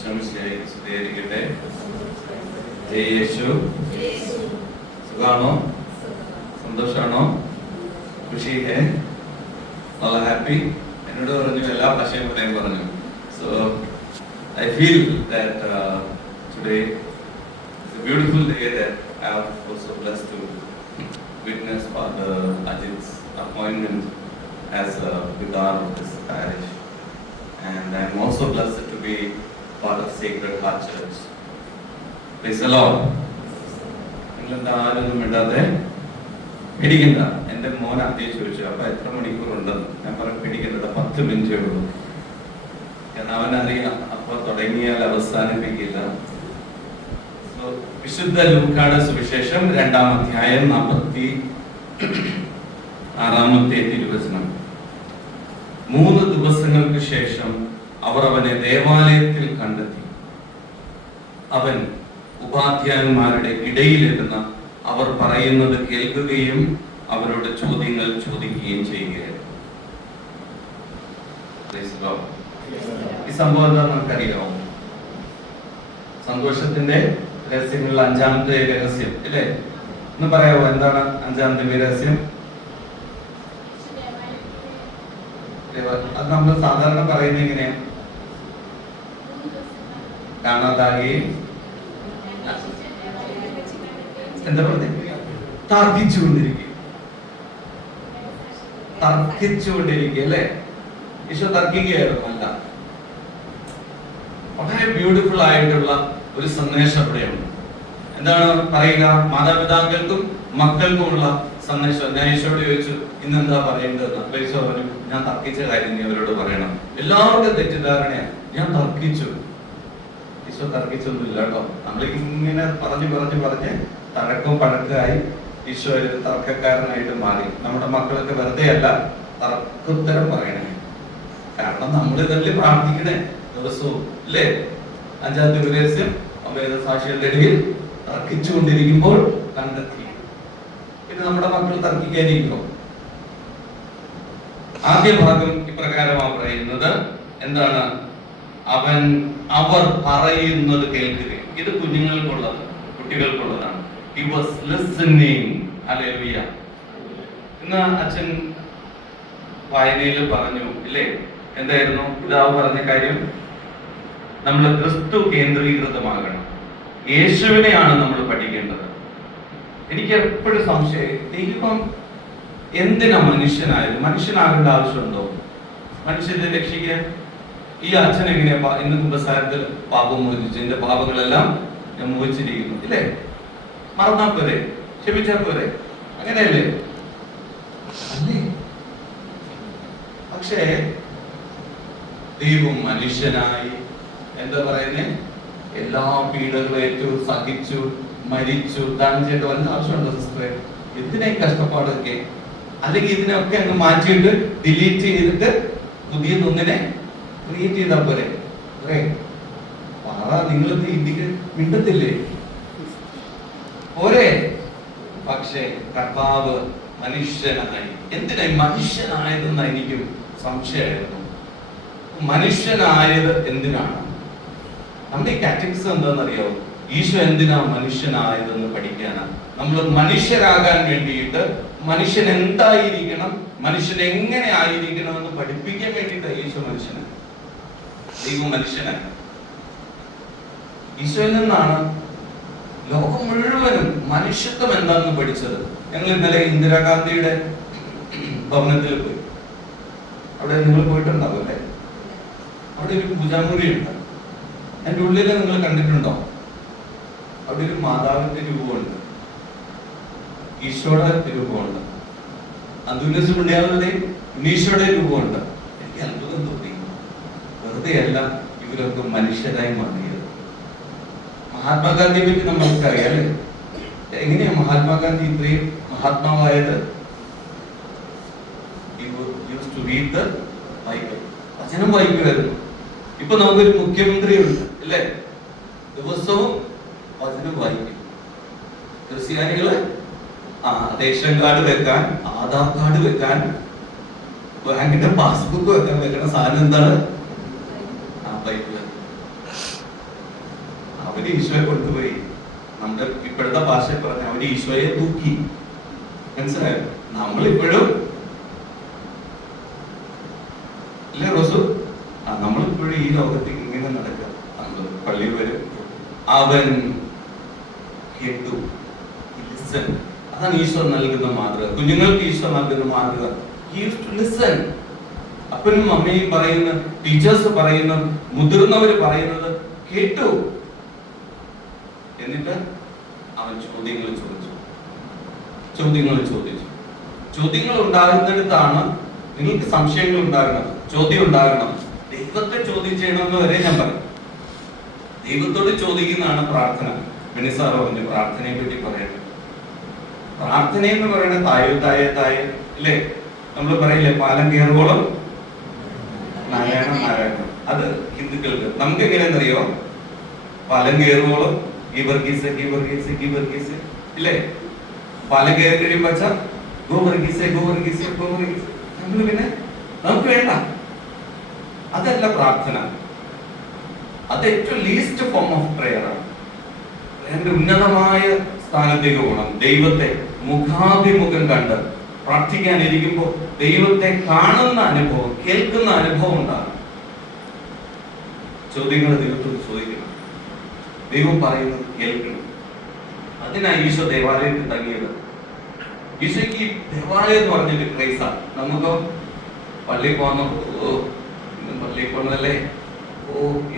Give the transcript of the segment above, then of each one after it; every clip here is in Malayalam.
സ്വീകരിക്കട്ടെ. ജയ് യേശു. സുഖാണോ? സന്തോഷാണോ? ഖുഷി ഹേ? നല്ല ഹാപ്പി? എന്നോട് പറഞ്ഞു എല്ലാ ഭാഷയും പറയാൻ പറഞ്ഞു. So I feel that today is a beautiful day that I am also blessed to witness Father Ajit's appointment as a vicar of this parish, and I am also blessed to be part of Sacred Heart Church. Praise the Lord. നിങ്ങളെന്താ ആരൊന്നും ഇടാതെ പേടിക്കണ്ട. എൻ്റെ മോൻ ആദ്യം ചോദിച്ചു അപ്പൊ എത്ര മണിക്കൂർ ഉണ്ടെന്ന്. ഞാൻ പറഞ്ഞു പേടിക്കണ്ട, 10 മിനിറ്റേ ഉള്ളൂ. കാരണം അവനറിയാം അപ്പൊ തുടങ്ങിയാൽ അവസാനിപ്പിക്കില്ല. വിശുദ്ധ ലൂക്കായുടെ സുവിശേഷം 2-ാം അധ്യായം 46-ാമത്തെ തിരുവചനം. 3 ദിവസങ്ങൾക്ക് ശേഷം അവർ അവനെ ദേവാലയത്തിൽ കണ്ടെത്തി. അവൻ ഉപാധ്യായന്മാരുടെ ഇടയിലിരുന്ന് അവർ പറയുന്നത് കേൾക്കുകയും അവരോട് ചോദ്യങ്ങൾ ചോദിക്കുകയും ചെയ്യുകയായിരുന്നു. ഈ സംഭവം എന്താ നമുക്കറിയാമോ? സന്തോഷത്തിന്റെ രഹസ്യങ്ങളിൽ 5-ാമത്തെ രഹസ്യം അല്ലേ? ഒന്ന് പറയാമോ എന്താണ് 5-ാമത്തെ രഹസ്യം? അത് നമ്മൾ സാധാരണ പറയുന്നത് എങ്ങനെയാ? കാണാതാകുകയും എന്താ പറഞ്ഞ തർക്കിച്ചുകൊണ്ടിരിക്കുക അല്ലേ? ഈശോ തർക്കിക്കുകയായിരുന്നു. അല്ല, വളരെ ബ്യൂട്ടിഫുൾ ആയിട്ടുള്ള ഒരു സന്ദേശം അവിടെയുണ്ട്. എന്താണ് പറയുക? മാതാപിതാക്കൾക്കും മക്കൾക്കുമുള്ള സന്ദേശം. ഞാൻ ഈശോയോട് ചോദിച്ചു ഇന്നെന്താ പറയേണ്ടതെന്ന്. അപ്പൊ ഈശോ പറഞ്ഞു ഞാൻ തർക്കിച്ച കാര്യം നീ അവരോട് പറയണം. എല്ലാവർക്കും തെറ്റിദ്ധാരണയാണ് ഞാൻ തർക്കിച്ചു. ഈശോ തർക്കിച്ചൊന്നുമില്ല കേട്ടോ. നമ്മളിങ്ങനെ പറഞ്ഞ് തഴക്കം പഴക്കമായി ഈശോ ഒരു തർക്കക്കാരനായിട്ട് മാറി. നമ്മുടെ മക്കളൊക്കെ വെറുതെ അല്ല തർക്കുത്തരം പറയണേ. കാരണം നമ്മൾ ഇതല്ലേ പ്രാർത്ഥിക്കണേ ദിവസവും അല്ലേ? 5-ാമത്തെ ഉപദേശം വേദസാക്ഷികളുടെ ഇടയിൽ തർക്കിച്ചുകൊണ്ടിരിക്കുമ്പോൾ കണ്ടെത്തി. പിന്നെ നമ്മുടെ മക്കൾ തർക്കിക്കാതിരിക്കുമോ? ആദ്യ ഭാഗം ഇപ്രകാരമാണ് പറയുന്നത്. എന്താണ്? അവർ പറയുന്നത് കേൾക്കുകയും. ഇത് കുഞ്ഞുങ്ങൾക്കുള്ളത്, കുട്ടികൾക്കുള്ളതാണ്. He was listening. Hallelujah. ഇന്ന് അച്ഛൻ വായനയിൽ പറഞ്ഞു ഇല്ലേ? എന്തായിരുന്നു പിതാവ് പറഞ്ഞ കാര്യം? നമ്മൾ ക്രിസ്തു കേന്ദ്രീകൃതമാകണം. യേശുവിനെയാണ് നമ്മൾ പഠിക്കേണ്ടത്. എനിക്ക് എപ്പോഴും സംശയം, ദൈവം എന്തിനാ മനുഷ്യനായത്? മനുഷ്യനാകേണ്ട ആവശ്യമുണ്ടോ? മനുഷ്യനെ രക്ഷിക്കാൻ ഈ അച്ഛൻ എങ്ങനെയാ ഇന്ന് കുമ്പസാരത്തിൽ പാപം മോചിച്ചു? എന്റെ പാപങ്ങളെല്ലാം ഞാൻ മോചിച്ചിരിക്കുന്നു ഇല്ലേ? മറന്നാ പോരെ? ക്ഷമിച്ചാ പോരെ? അങ്ങനെയല്ലേ? അല്ലേ? പക്ഷേ ദൈവം മനുഷ്യനായി എന്താ പറയുന്നേ? എല്ലാ പീഡകളേറ്റു, സഹിച്ചു, മരിച്ചു. ദാനം ചെയ്യേണ്ട വല്ല ആവശ്യമുണ്ടോ സിസ്റ്ററെ? എന്തിനാ കഷ്ടപ്പാടൊക്കെ? അല്ലെങ്കിൽ ഇതിനൊക്കെ അങ്ങ് മാറ്റിയിട്ട് ഡിലീറ്റ് ചെയ്തിട്ട് പുതിയതൊന്നിനെ ക്രിയേറ്റ് ചെയ്താൽ പോരെ? നിങ്ങൾ ഇന്ത്യക്ക് മിണ്ടത്തില്ലേ? പോരെ? പക്ഷേ കർത്താവ് മനുഷ്യനായി. എന്തിനായി മനുഷ്യനായതെന്ന് എനിക്കും സംശയമായിരുന്നു. മനുഷ്യനായത് എന്തിനാണ്? നമ്മുടെ ഈ കാറ്റഗറിസ് എന്താണെന്നറിയാമോ? ഈശോ എന്തിനാ മനുഷ്യനായതെന്ന് പഠിക്കാനാണ്. നമ്മൾ മനുഷ്യരാകാൻ വേണ്ടിയിട്ട് മനുഷ്യൻ എന്തായിരിക്കണം, മനുഷ്യൻ എങ്ങനെ ആയിരിക്കണം എന്ന് പഠിപ്പിക്കാൻ വേണ്ടിയിട്ട് ഈശോ മനുഷ്യനാണ്. ദൈവം മനുഷ്യനായി. ഈശോയിൽ നിന്നാണ് ലോകം മുഴുവനും മനുഷ്യത്വം എന്താണെന്ന് പഠിച്ചത്. ഞങ്ങൾ ഇന്നലെ ഇന്ദിരാഗാന്ധിയുടെ ഭവനത്തിൽ പോയി. അവിടെ നിങ്ങൾ പോയിട്ടുണ്ടാവും അല്ലേ? അവിടെ ഒരു പൂജാമുറിയുണ്ട്. അതിൻ്റെ ഉള്ളിൽ നിങ്ങൾ കണ്ടിട്ടുണ്ടോ? അവിടെ ഒരു മാതാവിന്റെ രൂപമുണ്ട്, ഈശോയുടെ രൂപമുണ്ട്, അന്തോനിയോസ് പുണ്യാളന്റെയും ഉണ്ണീശോയുടെ രൂപമുണ്ട്. എനിക്ക് അത്ഭുതം തോന്നി. വെറുതെ അല്ല ഇവരൊക്കെ മനുഷ്യരായി മാറിയത്. മഹാത്മാഗാന്ധിയെ പറ്റി നമ്മൾക്കറിയാം അല്ലേ? എങ്ങനെയാ മഹാത്മാഗാന്ധി ഇത്രയും മഹാത്മാവായത്? വചനം വായിക്കുമായിരുന്നു. ഇപ്പൊ നമുക്കൊരു മുഖ്യമന്ത്രിയുണ്ട് അല്ലേ? ദിവസവും വചനം വായിക്കും. ക്രിസ്ത്യാനികള് റേഷൻ കാർഡ് വെക്കാൻ, ആധാർ കാർഡ് വെക്കാൻ, ബാങ്കിന്റെ പാസ്ബുക്ക് വെക്കാൻ വെക്കണ സാധനം എന്താണ്? ബൈബിള്. അവര് ഈശോയെ കൊണ്ടുപോയി. നമ്മുടെ ഇപ്പോഴത്തെ ഭാഷയിൽ പറഞ്ഞ അവര് ഈശോയെ തൂക്കി. മനസ്സിലായോ? നമ്മളിപ്പോഴും ഇല്ലേ റോസു? നമ്മളിപ്പോഴും ഈ ലോകത്തേക്ക് ഇങ്ങനെ നടക്കുക. പള്ളിയിൽ വരും, അവൻ കേട്ടു. അതാണ് ഈശോ നൽകുന്ന മാതൃക. കുഞ്ഞുങ്ങൾക്ക് ഈശോ നൽകുന്ന മാതൃക. അപ്പനും അമ്മയും പറയുന്ന, ടീച്ചേഴ്സ് പറയുന്ന, മുതിർന്നവര് പറയുന്നത് കേട്ടു. എന്നിട്ട് അവൻ ചോദ്യങ്ങൾ ചോദിച്ചു. ചോദ്യങ്ങൾ ഉണ്ടാകുന്നിടത്താണ് നിങ്ങൾക്ക് സംശയങ്ങൾ ഉണ്ടാകണം, ചോദ്യം ഉണ്ടാകണം. ദൈവത്തെ ചോദ്യം ചെയ്യണമെന്ന് വരെ ഞാൻ പറയും. ദൈവത്തോട് ചോദിക്കുന്നതാണ് പ്രാർത്ഥന. ബെനിസാർ പറഞ്ഞു പ്രാർത്ഥനയെ പറ്റി പറയട്ടെ. പ്രാർത്ഥന എന്ന് പറയുന്നത് തായ ഇല്ലേ? നമ്മൾ പറയില്ലേ, പാലം കയറുവോളം നാരായണം. അത് ഹിന്ദുക്കൾക്ക്. നമുക്ക് എങ്ങനെയെന്നറിയോ? പാലം കയറുവോളം ഗീവർഗീസ് ഇല്ലേ? പാലം കയറി കഴിയുമ്പോ ഗോവർഗീസ്. നമ്മൾ പിന്നെ നമുക്ക് വേണ്ട. അതല്ല പ്രാർത്ഥന. അത് ഏറ്റവും ലീസ്റ്റ് ഫോം ഓഫ് പ്രയർ ആണ്. എന്റെ ഉന്നതമായ സ്ഥാനത്തേക്ക് പോകണം. ദൈവത്തെ മുഖാഭിമുഖം കണ്ട് പ്രാർത്ഥിക്കാനിരിക്കുമ്പോൾ ദൈവത്തെ കാണുന്ന അനുഭവം, കേൾക്കുന്ന അനുഭവം ഉണ്ടാകും. ചോദ്യങ്ങൾ ദൈവത്തോട് ചോദിക്കണം, ദൈവം പറയുന്നത് കേൾക്കണം. അതിനാണ് ഈശോ ദേവാലയത്തിൽ തങ്ങിയത്. ഈശോയ്ക്ക് ഈ ദേവാലയം എന്ന് പറഞ്ഞൊരു ക്രൈസാണ്. നമുക്കോ പള്ളിയിൽ പോകുന്ന, ഇന്നും പള്ളിയിൽ പോകുന്നതല്ലേ,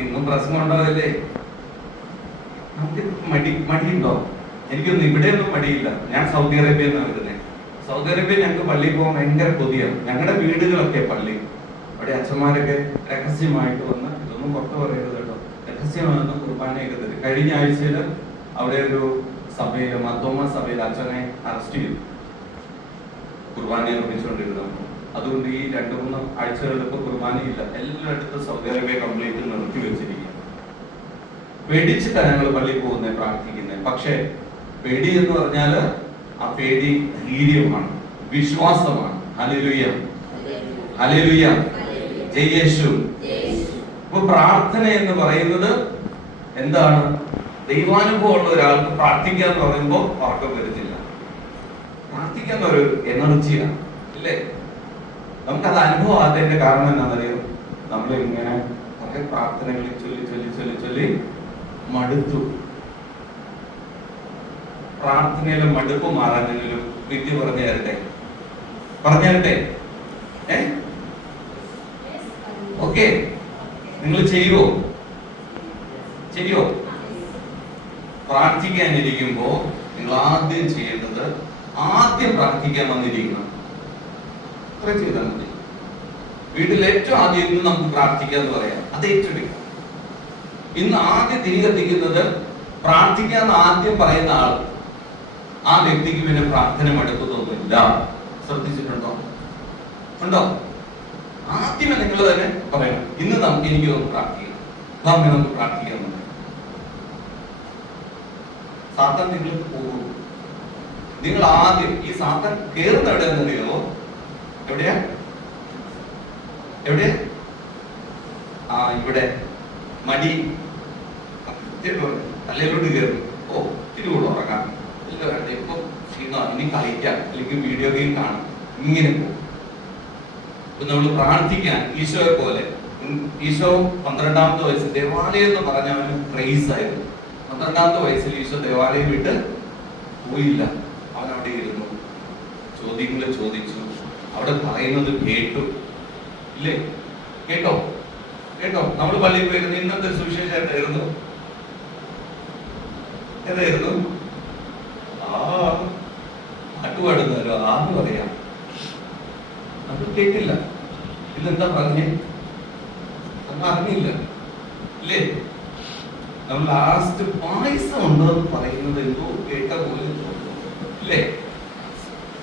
ഇന്നും പ്രസംഗം ഉണ്ടാവില്ലേ, നമുക്ക് മടിയുണ്ടോ? എനിക്കൊന്നും ഇവിടെയൊന്നും മടിയില്ല. ഞാൻ സൗദി അറേബ്യയിൽ നിന്നാണ് വരുന്നത്. സൗദി അറേബ്യയിൽ ഞങ്ങൾക്ക് പള്ളിയിൽ പോകാൻ ഭയങ്കര കൊതിയാണ്. ഞങ്ങളുടെ വീടുകളൊക്കെ പള്ളി. അവിടെ അച്ഛന്മാരൊക്കെ രഹസ്യമായിട്ട് വന്ന്, ഇതൊന്നും പുറത്ത് പറയരുത് കേട്ടോ, രഹസ്യമാണെന്ന് കുർബാനയൊക്കെ തരും. കഴിഞ്ഞ ആഴ്ചയിൽ അവിടെ ഒരു സഭയിൽ, മർത്തോമ സഭയിൽ അച്ഛനെ അറസ്റ്റ് ചെയ്തു, കുർബാനയെ നിർമ്മിച്ചുകൊണ്ടിരുന്നു. അതുകൊണ്ട് ഈ 2-3 ആഴ്ചകളിലൊക്കെ കുർബാനയില്ല. എല്ലായിടത്തും സൗദി അറേബ്യ കംപ്ലീറ്റ് നിർത്തി വെച്ചിരിക്കുക. പേടിച്ചിട്ടാണ് ഞങ്ങൾ പള്ളിയിൽ പോകുന്നത്, പ്രാർത്ഥിക്കുന്നത്. പക്ഷേ പേടി എന്ന് പറഞ്ഞാല് ആ പേടി ധൈര്യമാണ്, വിശ്വാസമാണ്. ഹല്ലേലൂയ, ഹല്ലേലൂയ, ജയ യേശു. അപ്പൊ പ്രാർത്ഥന എന്ന് പറയുന്നത് എന്താണ്? ദൈവാനുഭവമുള്ള ഒരാൾക്ക് പ്രാർത്ഥിക്കുക എന്ന് പറയുമ്പോൾ ഉറക്കം വരുന്നില്ല. പ്രാർത്ഥിക്കുന്ന ഒരു എനർജിയാണ്, ഇല്ലേ? നമുക്കത് അനുഭവം ആദ്യത്തെ കാരണം എന്താണെന്നറിയോ? നമ്മൾ ഇങ്ങനെ കുറെ പ്രാർത്ഥനകളിൽ ചൊല്ലി മടുത്തു. പ്രാർത്ഥനയിലെ മടുപ്പ് മാറാനൊരു വിദ്യ പറഞ്ഞു തരട്ടെ? ഓക്കെ, നിങ്ങൾ ചെയ്യുവോ? പ്രാർത്ഥിക്കാനിരിക്കുമ്പോ നിങ്ങൾ ആദ്യം ചെയ്യേണ്ടത്, ആദ്യം പ്രാർത്ഥിക്കാൻ വന്നിരിക്കണം. അത്ര ചെയ്താൽ മതി. വീട്ടിൽ ഏറ്റവും ആദ്യം ഇന്ന് നമുക്ക് പ്രാർത്ഥിക്കാന്ന് പറയാം, അത് ഏറ്റെടുക്കാം. ഇന്ന് ആദ്യം തിരി കത്തിക്കുന്നത് പ്രാർത്ഥിക്കാന്ന് ആദ്യം പറയുന്ന ആൾ, ആ വ്യക്തിക്ക് പിന്നെ പ്രാർത്ഥന മടുക്കുന്നൊന്നുമില്ല. ശ്രദ്ധിച്ചിട്ടുണ്ടോ? ഉണ്ടോ? ആദ്യമേ നിങ്ങൾ തന്നെ പറയണം, ഇന്ന് എനിക്ക് പ്രാർത്ഥിക്കാം, നമുക്ക് പ്രാർത്ഥിക്കാം. സാത്താൻ നിങ്ങൾക്ക് പോകും. നിങ്ങൾ ആദ്യം ഈ സാത്താൻ കേറുന്ന എവിടെയെന്നറിയോ? എവിടെയാ? ഇവിടെ മടി തലയിലോട്ട് കയറും. തിരുവോട് ഉറങ്ങാം, ഇല്ല വേണ്ട, ഇപ്പൊ ഇനി കളിക്കാം, അല്ലെങ്കിൽ വീഡിയോ ഗെയിം കാണാം, ഇങ്ങനെ പോകും. ഇപ്പൊ നമ്മൾ പ്രാർത്ഥിക്കാൻ ഈശോയെ പോലെ, ഈശോ 12ാമത്തെ വയസ്സിൽ ദേവാലയം എന്ന് പറഞ്ഞവന് പ്രൈസ് ആയിരുന്നു. 12ാമത്തെ വയസ്സിൽ ഈശോ ദേവാലയം വിട്ട് പോയില്ല. അവൻ അവിടെ ഇരുന്നു, ചോദ്യങ്ങൾ ചോദിച്ചു, അവിടെ പറയുന്നത് കേട്ടു. ഇല്ലേ? കേട്ടോ? നമ്മൾ പള്ളിയിൽ പോയിരുന്നു. ഇന്നത്തെ സുവിശേഷം ഏതായിരുന്നു? പാട്ടുപാടുന്നവരോ ആന്ന് പറയാം, നമ്മൾ കേട്ടില്ല. ഇതെന്താ പറഞ്ഞേ? നമ്മൾ അറിഞ്ഞില്ല, ഇല്ലേ? നമ്മൾ ലാസ്റ്റ് പായസം ഉണ്ടെന്ന് പറയുന്നത് എന്തോ കേട്ട പോലെ തോന്നുന്നു, ഇല്ലേ?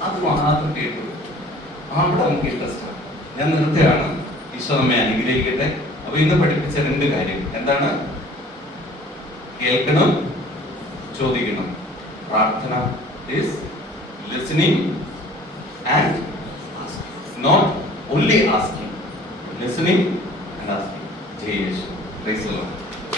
അത് മാത്രം കേട്ടു. അവിടെ നമുക്ക് ഇൻട്രസ്റ്റ്. ഞാൻ നിർത്തുകയാണ്. ഈശോ നമ്മെ അനുഗ്രഹിക്കട്ടെ. അപ്പൊ ഇന്ന് പഠിപ്പിച്ച 2 കാര്യം എന്താണ്? കേൾക്കണം, ചോദിക്കണം. പ്രാർത്ഥന is listening and asking. Not only asking, listening and asking. Jai Yeshu. Praise the Lord.